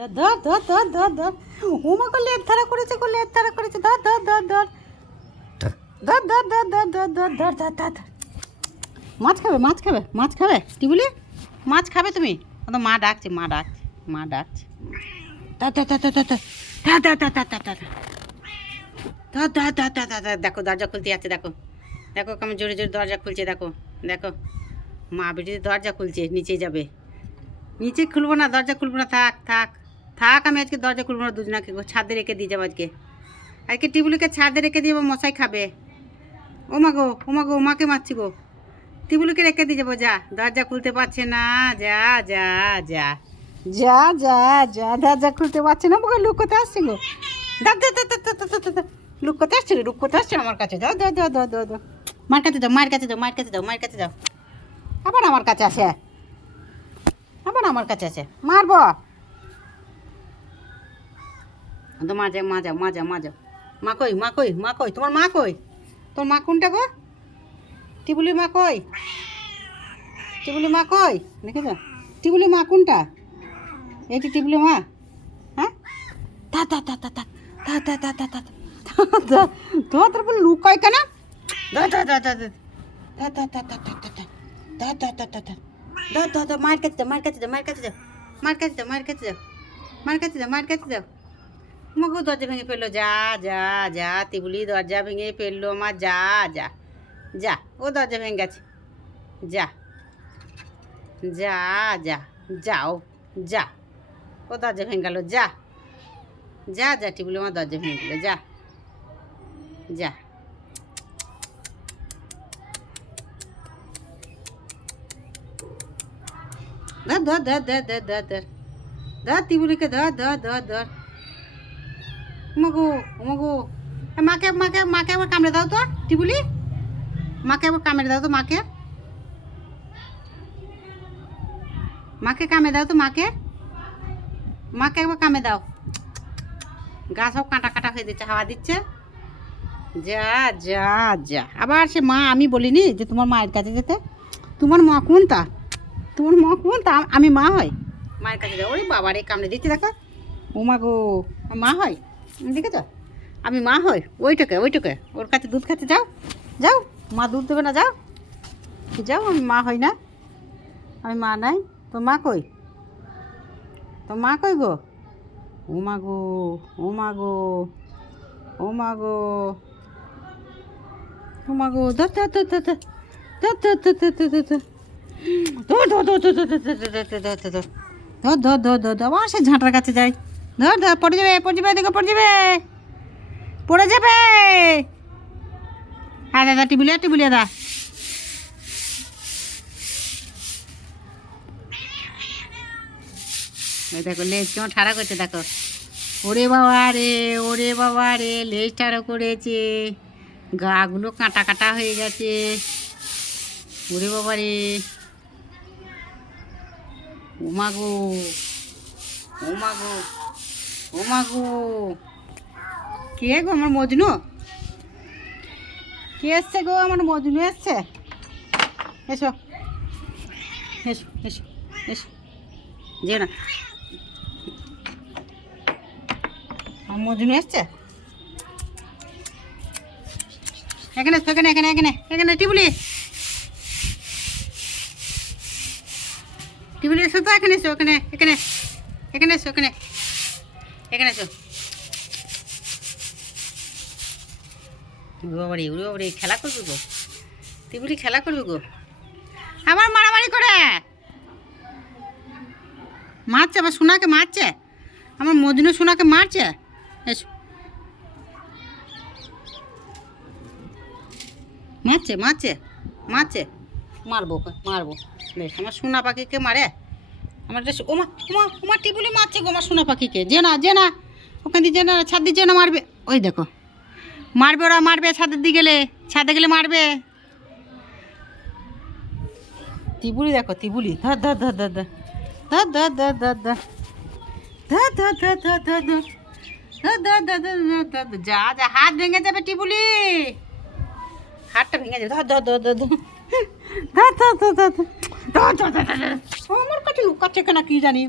ধর ধর ধর ধর ধর উমা করলে এর ধারা করেছে ধর ধর ধর ধর ধর ধর ধর ধর ধর ধর ধর ধর ধর মাছ খাবে টিবুলি মাছ খাবে তুমি তো মা ডাকছে ধর ধর ধর ধর ধর দেখো দরজা খুলতে যাচ্ছে দেখো কেমন জোরে জোরে দরজা খুলছে দেখো মা বেটি দরজা খুলছে নিচে যাবে নিচে খুলবো না দরজা খুলবো না থাক আমি আজকে দরজা খুলবো না দুজনাকে ছাদে রেখে দিয়ে যাবো আজকে টিবুলিকে ছাদে রেখে দিয়ে মশাই খাবে ও মা গো মাকে মারছি গো টিবুলিকে রেখে দিয়ে যাবো যা দরজা খুলতে পারছে না যা যা যা যা যা যা দরজা খুলতে পারছে না আমাকে লুক করতে আসছে গো লুক করতে আসছে আমার কাছে দাও মার কাছে যাও আবার আমার কাছে আসে মারবো তো মা যাও মা কই তোমার মা কই তোর মা কোনটা গো টিবুলি মা কই দেখে তো টিবুলি মা কোনটা এইটি টিবুলি মা হ্যাঁ তারপর লুকাই কেন মার কাছে যাও মগু দরজা ভেঙে ফেললো যা টিবুলি দরজা ভেঙে ফেললো মা যা ও দরজা ভেঙে গেছে যাও ও দরজা ভেঙে গেল যা টিবুলি আমার দরজা ভেঙে গেলো যা ধর টিবুলিকে ধর মগু মাকে একবার কামড়ে দাও তো টিবুলি মাকে একবার কামড়ে দাও তো মাকে কামড়ে দাও তো মাকে একবার কামড়ে দাও গা সব কাটা হয়ে দিচ্ছে হাওয়া দিচ্ছে যা আবার সে মা আমি বলিনি যে তোমার মায়ের কাছে যেতে তোমার মা কোনটা আমি মা হয় মায়ের কাছে যাও ওই বাবার এই কামড়ে দিচ্ছে দেখো ও মা গো মা হয় দেখেছ আমি মা হয় ওইটাকে ওর কাছে দুধ খাচ্ছে যাও মা দুধ দেবে না যাও আমি মা হই না আমি মা নাই তো মা কই গো ও মা গো ধর সে ঝাঁটার কাছে যাই ধর পড়ে যাবে দেখো পড়ে যাবে হ্যাঁ দাদা টিবুলিয়া দা দেখো লেজ কেমন ঠাড়া করছে দেখো ওরে বাবা রে লেজ ঠাড়া করেছে গাগুলো কাটা হয়ে গেছে ওরে বাবা রে ও মা গো কে গো আমার মজনু কে এসছে গো আমার মজনু এসছে এসো যে না আমার মজনু এসছে এখানে টিবুলি এসো তো এখানে এসো বাবারি খেলা করবে গো টিবুলি খেলা করবে গো আমার মারামারি করে মারছে আবার সোনাকে মারছে আমার মজনু সোনাকে মারছে এসো মারছে মারবো বেশ আমার সোনা পাখিকে মারে আমার ওমা টিবুলি মারছে গো আমার সোনা পাখিকে যে না ওখান দিয়ে ছাদ দিয়ে না মারবে ওই দেখো ওরা মারবে ছাদে গেলে মারবে টিবুলি দেখো ধর যা হাত ভেঙে যাবে টিবুলি হাতটা ভেঙে যাবে ধর আমার কাছে লুকাচ্ছে কেনা কি জানি